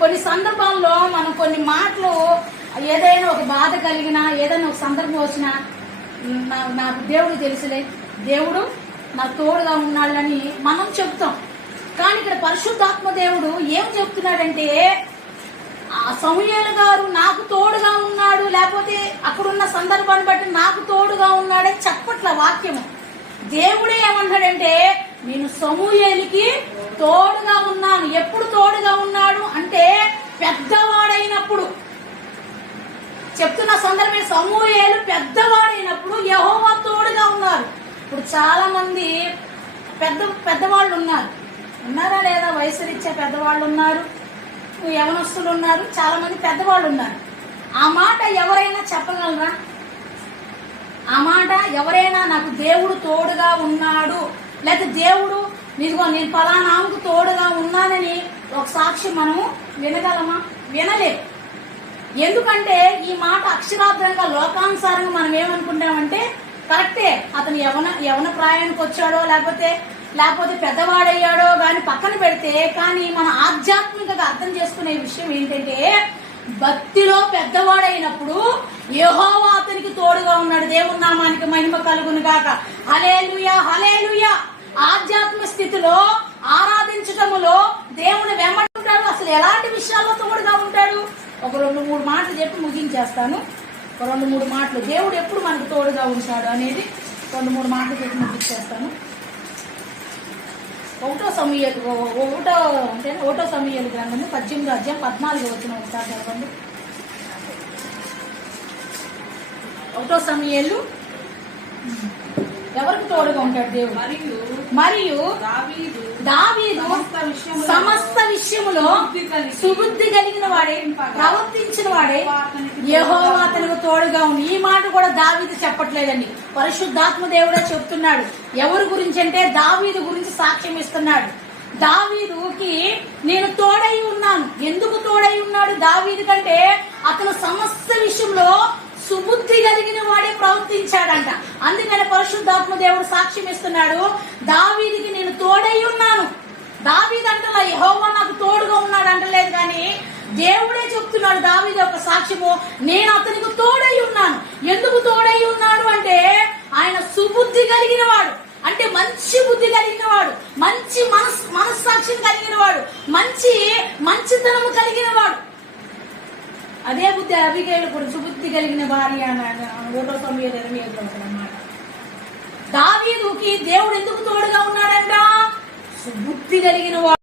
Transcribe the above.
కొన్ని సందర్భాల్లో మనం కొన్ని మాటలు ఏదైనా ఒక బాధ కలిగినా ఏదైనా ఒక సందర్భం వచ్చినా నాకు దేవుడు తెలుసులే, దేవుడు నాకు తోడుగా ఉన్నాడని మనం చెప్తాం. కానీ ఇక్కడ పరిశుద్ధాత్మ దేవుడు ఏం చెప్తున్నాడంటే, ఆ సమూయేలు గారు నాకు తోడుగా ఉన్నాడు, లేకపోతే అక్కడున్న సందర్భాన్ని బట్టి నాకు తోడుగా ఉన్నాడని చెప్పట్ల వాక్యము. దేవుడే ఏమన్నాడంటే, నేను సమూయేలుకి తోడుగా ఉన్నాను. ఎప్పుడు తోడుగా ఉన్నాడు అంటే పెద్దవాడైనప్పుడు చెప్తున్న సందర్భం. సమూయేలు పెద్దవాడైనప్పుడు యెహోవా తోడుగా ఉన్నారు. ఇప్పుడు చాలా మంది పెద్దవాళ్ళు ఉన్నారా లేదా? వయసురీత్యా పెద్దవాళ్ళు ఉన్నారు, యవనస్తులు ఉన్నారు, చాలా మంది పెద్దవాళ్ళు ఉన్నారు. ఆ మాట ఎవరైనా చెప్పగలరా? ఆ మాట ఎవరైనా నాకు దేవుడు తోడుగా ఉన్నాడు, లేకపోతే దేవుడు నిజంగా నేను ఫలానాకు తోడుగా ఉన్నానని ఒక సాక్ష్యం మనము వినగలమా? వినలే. ఎందుకంటే ఈ మాట అక్షరార్థంగా లోకానుసారంగా మనం ఏమనుకుంటామంటే కరెక్టే, అతను యవన ప్రాయానికి వచ్చాడో లేకపోతే పెద్దవాడయ్యాడో కానీ పక్కన పెడితే, కానీ మన ఆధ్యాత్మికంగా అర్థం చేసుకునే విషయం ఏంటంటే, భక్తిలో పెద్దవాడైనప్పుడు యెహోవా అతనికి తోడుగా ఉన్నాడు. దేవుని నామానికి మహిమ కలుగును గాక. హల్లెలూయా, హల్లెలూయా. ఆధ్యాత్మిక స్థితిలో ఆరాధించటములో దేవుని వెంబడుంటాడు. అసలు ఎలాంటి విషయాల్లో తోడుగా ఉంటాడు? ఒక 2-3 మాటలు చెప్పి ముగించేస్తాను. 2-3 మాటలు దేవుడు ఎప్పుడు మనకు తోడుగా ఉంటాడు అనేది 2-3 మాటలు చెప్పి ముగించేస్తాను. ఒకటో సమూయేలు గ్రంథము 18వ అధ్యాయం 14వ వచనం ఒకసారి చదవండి. ఒకటో సమూయేలు ఎవరికి తోడుగా ఉంటాడు దేవుడు? మరియు దావీదు సమస్త విషయములో సుబుద్ధి కలిగిన వాడే, ప్రవర్తించిన వాడే యెహోవా అతనికి తోడుగా ఉంది. ఈ మాట కూడా దావీదు చెప్పట్లేదండి, పరిశుద్ధాత్మ దేవుడే చెప్తున్నాడు. ఎవరి గురించి అంటే దావీదు గురించి సాక్ష్యం ఇస్తున్నాడు. దావీదుకి నేను తోడై ఉన్నాను. ఎందుకు తోడై ఉన్నాడు దావీదు కంటే, అతను సమస్త విషయంలో సుబుద్ధి కలిగిన వాడే ప్రవర్తించాడంట. అందుకని పరిశుద్ధాత్మ దేవుడు సాక్ష్యం ఇస్తున్నాడు, దావీదుకి నేను తోడై ఉన్నాను. దావీదు అంటలా యెహోవా నాకు తోడుగా ఉన్నాడు అంటలేదు, కానీ దేవుడే చెప్తున్నాడు దావీదు ఒక సాక్ష్యము, నేను అతనికి తోడై ఉన్నాను. ఎందుకు తోడై ఉన్నాడు అంటే, ఆయన సుబుద్ధి కలిగిన వాడు, అంటే మంచి బుద్ధి కలిగిన వాడు, మంచి మనస్సాక్ష్యం కలిగిన వాడు, మంచితనము కలిగిన వాడు. అదే బుద్ధి అబిగైలు కూడా సుబుద్ధి కలిగిన భార్య ఒకటో సమూయేలు 27 అన్నమాట. దావీదుకి దేవుడు ఎందుకు తోడుగా ఉన్నాడంట? సుబుద్ధి కలిగిన వాడు.